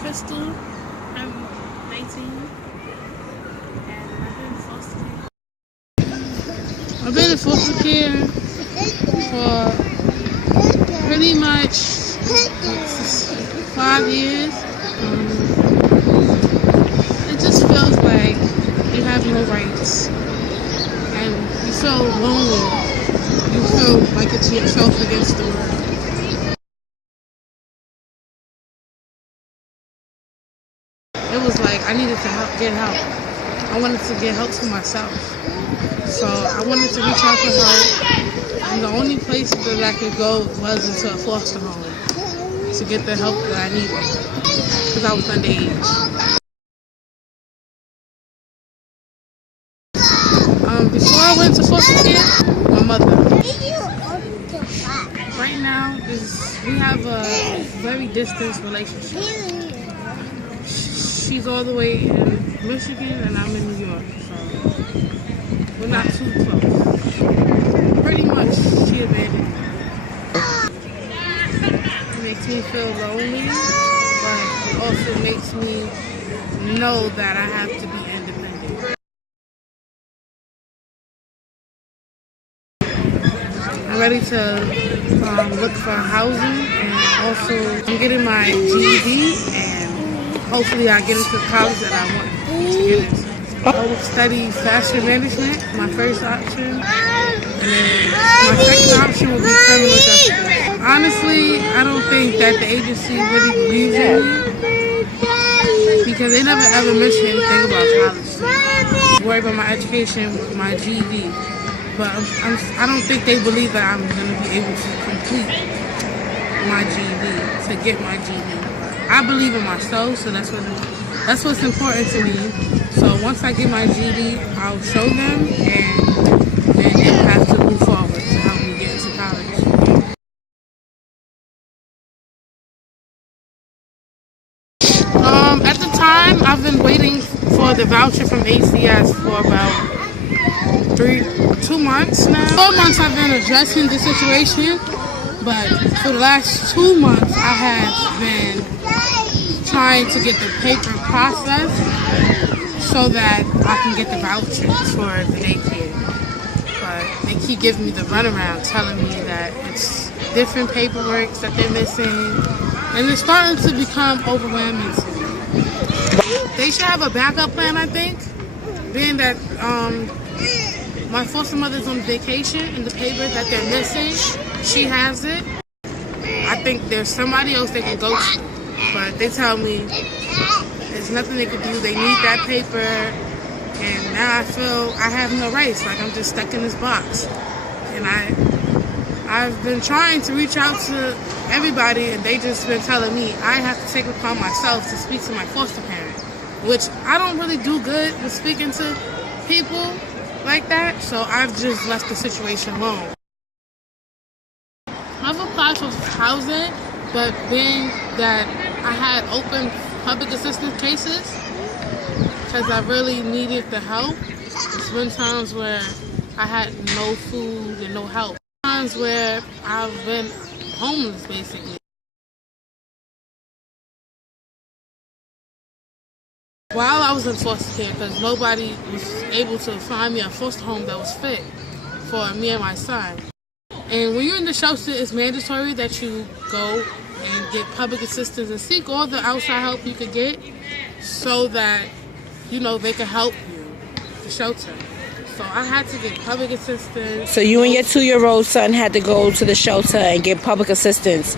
Crystal. I'm 19 and I've been in foster care. I've been in foster care for pretty much 5 years. It just feels like you have no rights and you feel lonely. You feel like it's yourself against the world. It was like I needed to get help. I wanted to get help for myself. So I wanted to reach out for help. And the only place that I could go was into a foster home to get the help that I needed. Because I was underage. Before I went to foster care, my mother. Right now, we have a very distant relationship. She's all the way in Michigan and I'm in New York, so we're not too close. Pretty much, she abandoned me. It makes me feel lonely, but it also makes me know that I have to be independent. I'm ready to look for housing, and also I'm getting my GED, and hopefully I get into college that I want to get into. I will study fashion management, my first option, and then my second option will be criminal justice. Honestly, I don't think that the agency really believes in me because they never ever mention anything about college. I'm worried about my education, my GED, but I don't think they believe that I'm going to be able to complete my GED, to get my GED. I believe in myself, so that's what's important to me. So once I get my GED, I'll show them, and then they'll have to move forward to help me get into college. At the time, I've been waiting for the voucher from ACS for about 2 months now. 4 months I've been addressing the situation, but for the last 2 months I have been trying to get the paper processed so that I can get the vouchers for the daycare. But they keep giving me the runaround, telling me that it's different paperwork that they're missing, and it's starting to become overwhelming to me. They should have a backup plan, I think, being that my foster mother's on vacation and the paper that they're missing, she has it. I think there's somebody else they can go to. But they tell me there's nothing they can do. They need that paper, and now I feel I have no rights. Like I'm just stuck in this box. And I've been trying to reach out to everybody, and they just been telling me I have to take it upon myself to speak to my foster parent, which I don't really do good with speaking to people like that. So I've just left the situation alone. I've applied for housing, but being that I had open public assistance cases because I really needed the help. There's been times where I had no food and no help. Times where I've been homeless, basically. While I was in foster care, because nobody was able to find me a foster home that was fit for me and my son. And when you're in the shelter, it's mandatory that you go and get public assistance and seek all the outside help you could get so that, you know, they can help you, the shelter. So I had to get public assistance. So you and your 2-year-old son had to go to the shelter and get public assistance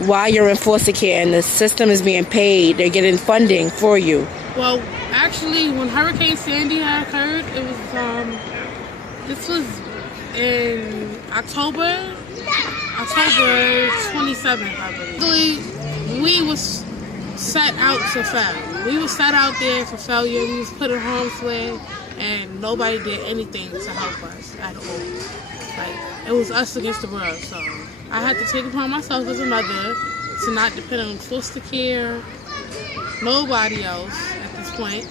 while you're in foster care, and the system is being paid. They're getting funding for you. Well, actually, when Hurricane Sandy had occurred, it was, this was in October 27th, I believe. We was set out to fail. We was set out there for failure. We was put in harm's way, and nobody did anything to help us at all. Like, it was us against the world. So I had to take it upon myself as a mother to not depend on foster care, nobody else at this point,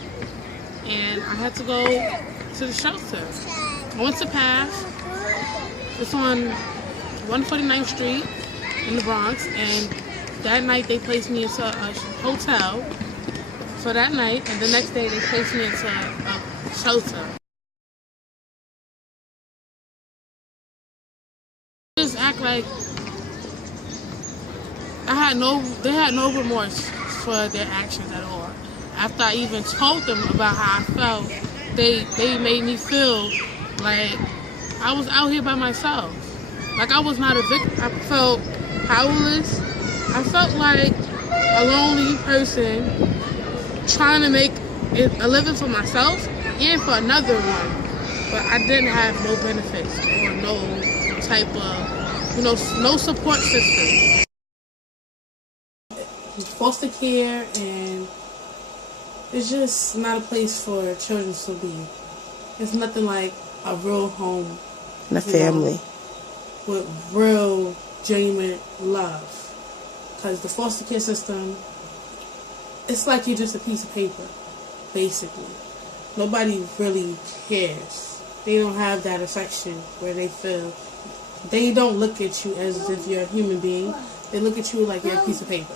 and I had to go to the shelter. I went to PATH. It's on 149th Street in the Bronx, and that night they placed me into a hotel for that night, and the next day they placed me into a shelter. Just act like they had no remorse for their actions at all. After I even told them about how I felt, they made me feel like I was out here by myself. Like I was not a victim. I felt powerless. I felt like a lonely person trying to make a living for myself and for another one. But I didn't have no benefits or no type of, no support system. Foster care, and it's just not a place for children to be. It's nothing like a real home. And a family. With real, genuine love. Because the foster care system, it's like you're just a piece of paper, basically. Nobody really cares. They don't have that affection where they feel. They don't look at you as if you're a human being. They look at you like you're a piece of paper.